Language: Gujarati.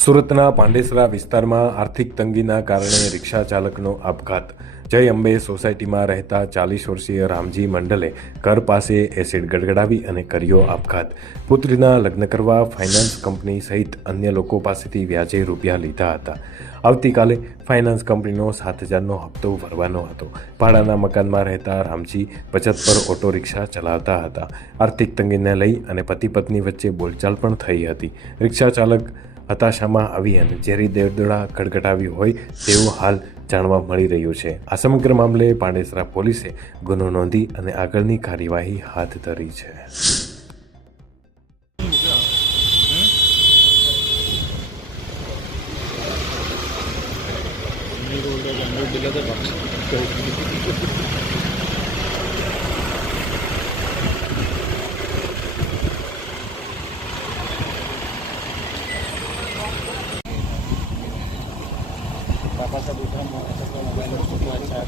સુરતના પાંડેસરા વિસ્તારમાં આર્થિક તંગીના કારણે રિક્ષા ચાલકનો આપઘાત। જય અંબે સોસાયટીમાં રહેતા 40 વર્ષીય રામજી મંડલે ઘર પાસે એસિડ ગડગડાવી અને કર્યો આપઘાત। પુત્રીના લગ્ન કરવા ફાઇનાન્સ કંપની સહિત અન્ય લોકો પાસેથી વ્યાજે રૂપિયા લીધા હતા। આવતીકાલે ફાઇનાન્સ કંપનીનો 7,000નો હપ્તો ભરવાનો હતો। ભાડાના મકાનમાં રહેતા રામજી બચત પર ઓટો રિક્ષા ચલાવતા હતા। આર્થિક તંગીને લઈ અને પતિ પત્ની વચ્ચે બોલચાલ પણ થઈ હતી। રિક્ષા ચાલક હતાશામાં આવી અને ઝેરી દોરડા ગટગટાવી હોય તેવું હાલ જાણવા મળી રહ્યું છે। આ સમગ્ર મામલે પાંડેસરા પોલીસે ગુનો નોંધી અને આગળની કાર્યવાહી હાથ ધરી છે। पापा का दूसरा मोबाइल अच्छा